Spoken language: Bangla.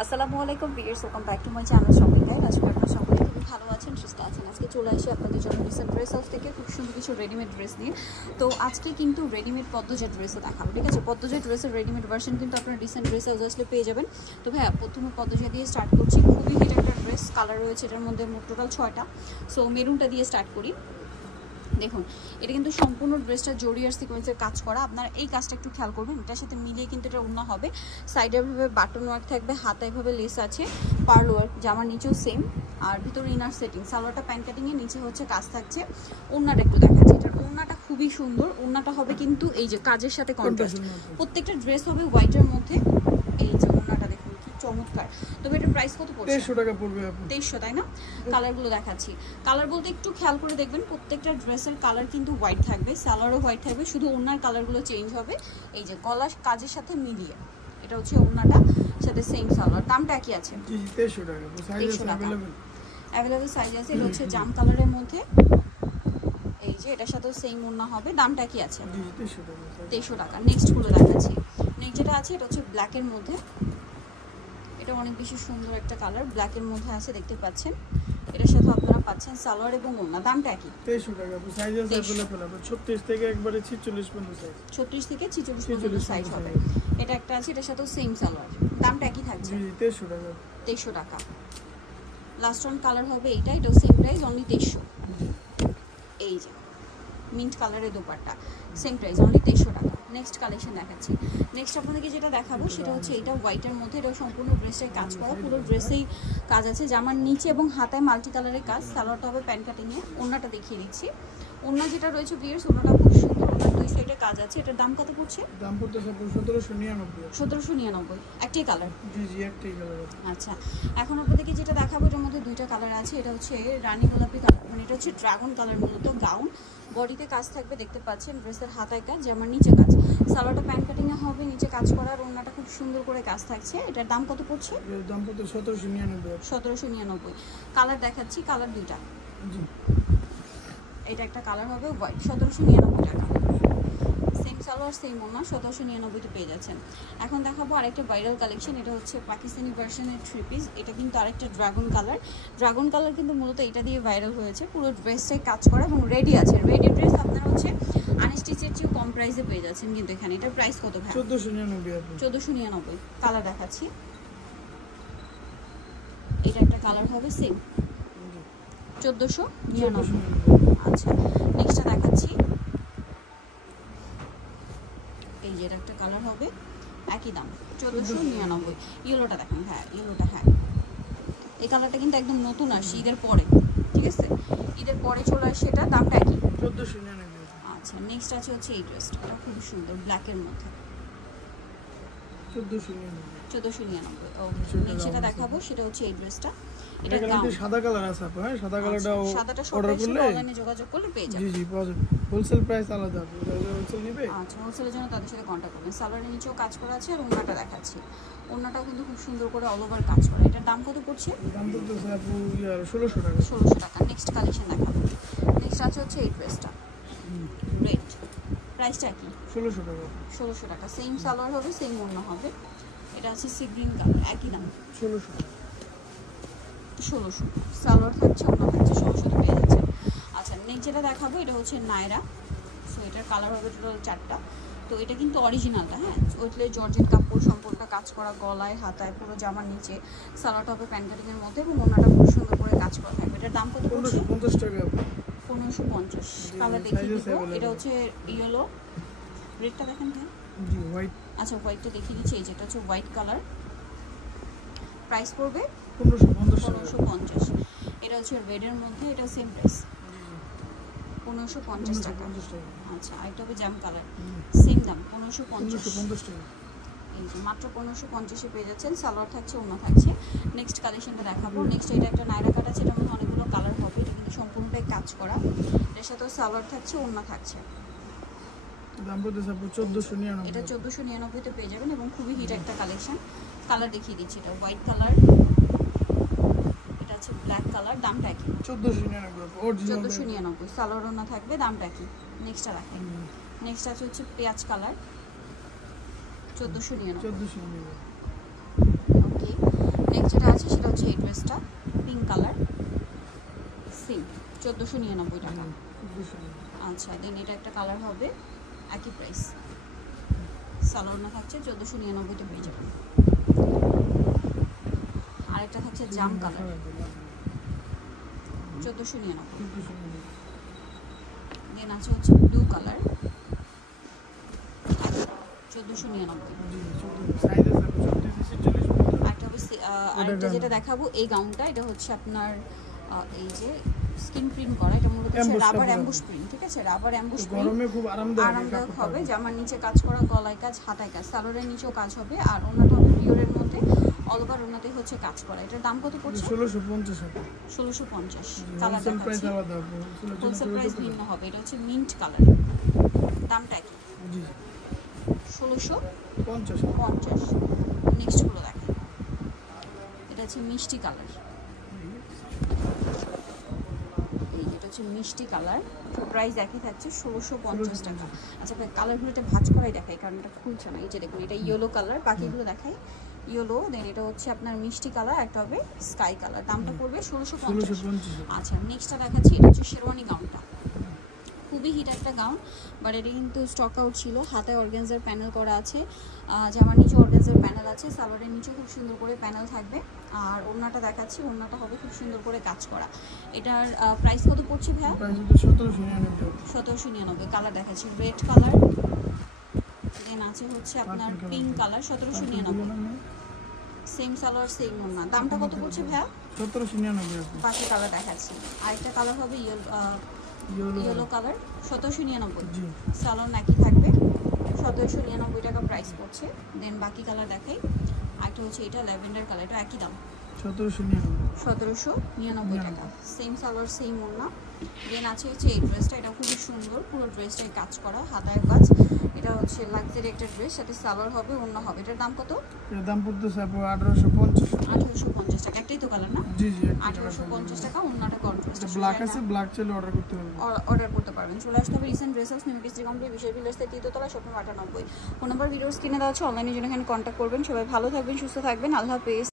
আসসালামু আলাইকুম viewers, welcome back to my channel shopping guide. আজকে আপনারা সকলে খুবই ভালো আছেন, সুস্থ আছেন। আজকে চলে আসি আপনাদের জন্য রিসেন্ট ড্রেস হাউস থেকে খুব সুন্দর কিছু রেডিমেড ড্রেস নিয়ে। তো আজকে কিন্তু রেডিমেড পদ্মজা ড্রেসও দেখাবো, ঠিক আছে? পদ্মজা ড্রেসের রেডিমেড ভার্সন কিন্তু আপনারা রিসেন্ট ড্রেস হাউস আসলে পেয়ে যাবেন। তো ভাইয়া প্রথমে পদ্মজা দিয়ে স্টার্ট করছি। খুবই হিট একটা ড্রেস, কালার রয়েছে এটার মধ্যে টোটাল 6টা। সো মেরুনটা দিয়ে স্টার্ট করি। দেখুন, এটা কিন্তু সম্পূর্ণ ড্রেসটা জরি আর সিকোয়েন্সের কাজ করা। আপনারা এই কাজটা একটু খেয়াল করবেন, এটার সাথে মিলিয়ে কিন্তু এটা অন্য হবে। সাইডে এভাবে বাটন ওয়ার্ক থাকবে, হাতে এভাবে লেস আছে, পার্ল ওয়ার্ক, জামার নিচেও সেম, আর ভিতরে ইনার সেটিং। সালোয়ারটা প্যান্ট কাটিংয়ে নিচে হচ্ছে কাজ থাকছে। ওড়নাটা একটু দেখাচ্ছে, এটার ওড়নাটা খুবই সুন্দর। ওড়নাটা হবে কিন্তু এই যে কাজের সাথে কন্ট্রাস্ট, প্রত্যেকটা ড্রেস হবে হোয়াইটের মধ্যে। এই যে ওড়নাটা দেখুন কি চমৎকার। তবে এটার প্রাইস কত পড়ছে? 2300 টাকা পড়বে। 2300, তাই না? কালারগুলো দেখাচ্ছি। কালার বলতে একটু খেয়াল করে দেখবেন, প্রত্যেকটা ড্রেসের কালার কিন্তু হোয়াইট থাকবে, সালোয়ারও হোয়াইট থাকবে, শুধু ওড়নার কালারগুলো চেঞ্জ হবে। এই যে গলার কাজের সাথে মিলিয়ে এটা হচ্ছে ওড়নাটা, সাথে সেম সালোয়ার। দামটা কি আছে? জি 2300 টাকা। সাইজ আছে अवेलेबल সাইজ আছে। এটা হচ্ছে জাম কালারের মধ্যে। এই যে এটার সাথেও সেম ওড়না হবে। দামটা কি আছে? জি 2300 টাকা। 2300 টাকা। নেক্সট গুলো দেখাচ্ছি। নেক্সট যেটা আছে এটা হচ্ছে ব্ল্যাকের মধ্যে। এটা অনেক বেশি সুন্দর একটা কালার, ব্ল্যাকের মধ্যে আছে, দেখতে পাচ্ছেন। এটার সাথে আপনারা পাচ্ছেন সালোয়ার এবং ওড়না। দামটা কি? 2300 টাকা। সাইজ আছে अवेलेबल হবে 36 থেকে একবারে 46 পর্যন্ত সাইজ। 36 থেকে 46 পর্যন্ত সাইজ হবে। এটা একটা আছে, এটার সাথেও সেম সালোয়ার। দামটা কি থাকছে? জি 2300 টাকা। 2300 টাকা। লাস্ট ওয়ান কালার হবে এইটা, এটাও সেম প্রাইস, অনলি 2300। এই যে মিন্ট কালারের দোপাট্টা, সেম প্রাইস, অনলি 2300 টাকা। নেক্সট কালেকশন দেখাচ্ছি। নেক্সট আপনাদেরকে যেটা দেখাবো সেটা হচ্ছে এটা হোয়াইটের মধ্যে। এটা সম্পূর্ণ ড্রেসটাই কাজ করা, পুরো ড্রেসেই কাজ আছে। জামার নিচে এবং হাতায় মাল্টি কালারের কাজ। সালোয়ারটা হবে প্যান্ট কাটিংয়ে। ওড়নাটা দেখিয়ে দিচ্ছি। ওড়না যেটা রয়েছে ভিউয়ার্স, ওড়নাটা খুব সুন্দর, ওড়নার দুই সাইডে কাজ আছে। এটার দাম কত পড়ছে? দাম পড়তে 1799। 1799, একটাই কালার? জি জি একটাই কালার। আচ্ছা, এখন আপনাদেরকে যেটা দেখাবো এটার মধ্যে দুইটা কালার আছে। এটা হচ্ছে রানী গোলাপি কালার, মানে এটা হচ্ছে ড্রাগন কালার, মূলত গাউন। বডিতে কাজ থাকবে, দেখতে পাচ্ছেন। ড্রেসের হাতায় কাজ, জামার নিচে কাজ। সালোয়ারটা প্যান্ট কাটিংয়ে হবে, নিচে কাজ করার। ওড়নাটা খুব সুন্দর করে কাজ থাকছে। এটার দাম কত পড়ছে? এর দাম পড়তে 1799। 1799। কালার দেখাচ্ছি, কালার দুইটা। জি এটা একটা কালার হবে হোয়াইট, 1799 টাকা। সেম সালোয়ার সেম ওড়না, 1799 পেয়ে যাচ্ছেন। এখন দেখাবো আরেকটা ভাইরাল কালেকশন। এটা হচ্ছে পাকিস্তানি ভার্সনের থ্রি পিস। এটা কিন্তু আরেকটা ড্রাগন কালার। ড্রাগন কালার কিন্তু মূলত এটা দিয়ে ভাইরাল হয়েছে। পুরো ড্রেসটাই কাজ করা এবং রেডি আছে। রেডি ড্রেস আপনারা হচ্ছে আনস্টিচের চেয়েও কম প্রাইসে পেয়ে যাচ্ছেন কিন্তু এখানে। এটার প্রাইস কত ভাই? 1499। 1499। কালার দেখাচ্ছি। এটা একটা কালার হবে সেম, 1499। আচ্ছা, নেক্সটটা দেখাচ্ছি। এই যে এটা একটা কালার হবে, একই দাম, 1499। ইয়েলোটা দেখেন, হ্যাঁ ইয়েলোটা, হ্যাঁ এই কালারটা কিন্তু একদম নতুন আসে ঈদের পরে, ঠিক আছে? ঈদের পরে চলে আসে, এটা দামটা একই, 1499। আচ্ছা, নেক্সট আছে হচ্ছে এই ড্রেসটা। এটা খুব সুন্দর, ব্ল্যাকের মধ্যে, 1499। ও নেক্সট যেটা দেখাবো সেটা হচ্ছে এই ড্রেসটা। এটা সাদা কালার আছে আপু। হ্যাঁ, সাদা কালারটা অর্ডার করলে অনলাইনে যোগাযোগ করলে পেয়ে যাবেন। জি জি পাওয়া যাবে। হোলসেল প্রাইস আলাদা, আপু হোলসেল নেবে। আচ্ছা, হোলসেলের জন্য তাদের সাথে কন্ট্যাক্ট করবেন। সালোয়ারের নিচেও কাজ করা আছে আর ওড়নাটা দেখাচ্ছি। ওড়নাটাও কিন্তু খুব সুন্দর করে অল ওভার কাজ করা। এটার দাম কত পড়ছে? দাম পড়তেছে আপু 1600 টাকা। 1600 টাকা। নেক্সট কালেকশন দেখাবো। নেক্সট আছে হচ্ছে এই ড্রেসটা, রেড। প্রাইসটা কি? 1600 টাকা। 1600 টাকা। সেম সালোয়ার হবে, সেম ওড়না হবে। এটা আছে সি গ্রিন কালার, একই দাম, 1600। 1600। সালোয়ার থাকছে, ওড়না থাকছে, 1600 পেয়ে যাচ্ছে। আচ্ছা, নেক্সট যেটা দেখাবো এটা হচ্ছে নায়রা। সো এটার কালার হবে টোটাল 4টা। তো এটা কিন্তু অরিজিনালটা, হ্যাঁ, ওইটলে জর্জেট কাপড়, সম্পূর্ণ কাজ করা, গলায় হাতায়, পুরো জামার নিচে। সালোয়ারটা হবে প্যান্ট কাটিংয়ের মধ্যে এবং ওড়নাটা খুব সুন্দর করে কাজ করা থাকবে। এটার দাম কত পড়ছে? 1550 টাকা। 1550। কালার দেখিয়ে দিব। এটা হচ্ছে ইয়েলো, রেডটা দেখেন, হ্যাঁ জি হোয়াইট। আচ্ছা, হোয়াইটটা দেখিয়ে দিচ্ছি। এই যেটা হচ্ছে হোয়াইট কালার। প্রাইস পড়বে 1550। এটা হচ্ছে রেডের মধ্যে, এটা সেম প্রাইস, 1550 টাকা। আচ্ছা, আরেকটা হবে জাম কালার, সেম দাম, 1550 টাকা। এই যে মাত্র 1550-এ পেয়ে যাচ্ছেন। সালোয়ার থাকছে, ওড়না থাকছে। নেক্সট কালেকশনটা দেখাবো। নেক্সট এটা একটা নায়রা কাট আছে, এটার মধ্যে অনেকগুলো কালার হবে। এটা কিন্তু সম্পূর্ণটাই কাজ করা। এর সাথেও সালোয়ার থাকছে, ওড়না থাকছে। দাম পড়তেছে আপু 1499। এটা 1499-তে পেয়ে যাবেন এবং খুবই হিট একটা কালেকশন। কালার দেখিয়ে দিচ্ছি। এটা হোয়াইট কালার, এটা আছে ব্ল্যাক কালার। দামটা কি? 1499। সালোয়ার ওড়না থাকবে, দামটা কি? নেক্সটটা রাখেন। নেক্সট আছে হচ্ছে পেঁয়াজ কালার, 1499। ওকে, 1499 টাকা। আচ্ছা, দেন এটা একটা কালার হবে, একই প্রাইস, সালোয়ার থাকছে 1499 পেয়ে যাবেন। আরেকটা থাকছে জাম কালার 1499। দেন আছে হচ্ছে ব্লু কালার 1499। আরেকটা যেটা দেখাবো এই গাউনটা, এটা হচ্ছে আপনার এই যে স্কিন প্রিন্ট করা, এটা মূলত হচ্ছে রাবার অ্যাম্বুশ প্রিন্ট, ঠিক আছে? রাবার অ্যাম্বুশ প্রিন্ট, গরমে খুব আরামদায়ক হবে। জামার নিচে কাজ করা, গলায় কাজ, হাতায় কাজ, সালোয়ারের নিচেও কাজ হবে, আর ওনাটা হবে পিওরের মধ্যে, অল ওভার ওনাতে হচ্ছে কাজ করা। এটার দাম কত পড়ছে? 1650 টাকা। 1650। কালার দেখাচ্ছি, হোলসেল প্রাইস ভিন্ন হবে। এটা হচ্ছে মিন্ট কালার, দামটা কি? জি 1650। নেক্সট গুলো দেখেন, এটা হচ্ছে মিষ্টি কালার, এটা হচ্ছে মিষ্টি কালার, প্রাইস একই থাকছে 1650 টাকা। আচ্ছা ভাই, কালারগুলো এটা ভাঁজ করাই দেখাই, কারণ এটা খুলছে না। এই যে দেখুন, এটা ইয়েলো কালার, বাকিগুলো দেখাই ইয়েলো। দেন এটা হচ্ছে আপনার মিষ্টি কালার, একটা হবে স্কাই কালার, দামটা পড়বে 1650। আচ্ছা, নেক্সটটা দেখাচ্ছি, এটা হচ্ছে শেরওয়ানি গাউনটা, খুবই হিট একটা গাউন, বাট এটা কিন্তু স্টক আউট ছিল। হাতায় অর্গানজার প্যানেল করা আছে, জামার নিচে অর্গানজার প্যানেল আছে, সালোয়ারের নিচে খুব সুন্দর করে প্যানেল থাকবে। আর ওড়নাটা দেখাচ্ছি, ওড়নাটা হবে খুব সুন্দর করে কাজ করা। এটার প্রাইস কত পড়ছে ভাইয়া? 1799। কালার দেখাচ্ছি, রেড কালার, দেন আছে হচ্ছে আপনার pink colour 1799। Same salwar same ওড়না, দামটা কত পড়ছে ভাইয়া? 1799। বাকি কালার দেখাচ্ছি, আরেকটা কালার হবে ইয়েলো কালার 1799। সালোয়ার নাকি থাকবে, 1799 টাকা প্রাইস পড়ছে। দেন বাকি কালার দেখাই, একটা হচ্ছে এটা ল্যাভেন্ডার কালার, এটা একই দাম 1799 টাকা। সেম সালোয়ার সেম ওড়না। দেন আছে হচ্ছে এই ড্রেসটা, এটা খুবই সুন্দর, পুরো ড্রেসটাই কাজ করা, হাতায় কাজ। এটা হচ্ছে লাক্সারি একটা ড্রেস, সাথে সালোয়ার হবে, ওড়না হবে। এটার দাম কত? এর দাম পড়তেছে 1850। 1850 টাকা। একটাই তো কালার না? জি জি, 1850 টাকা। ওড়নাটা কন্ট্রাস্ট, ব্ল্যাক আছে, ব্ল্যাক চাইলে অর্ডার করতে পারবেন। অর্ডার করতে পারবেন। চলে আসতে হবে রিসেন্ট ড্রেস হাউস, নিউকিস কমপ্লিট বিশেষ বিলাসে 3 তলা, শপ নম্বর 98। ফোন নাম্বার ভিডিওর স্ক্রিনে দেওয়া আছে, অনলাইনে জন্য এখানে কন্ট্যাক্ট করবেন। সবাই ভালো থাকবেন, সুস্থ থাকবেন, আল্লাহ হাফেজ।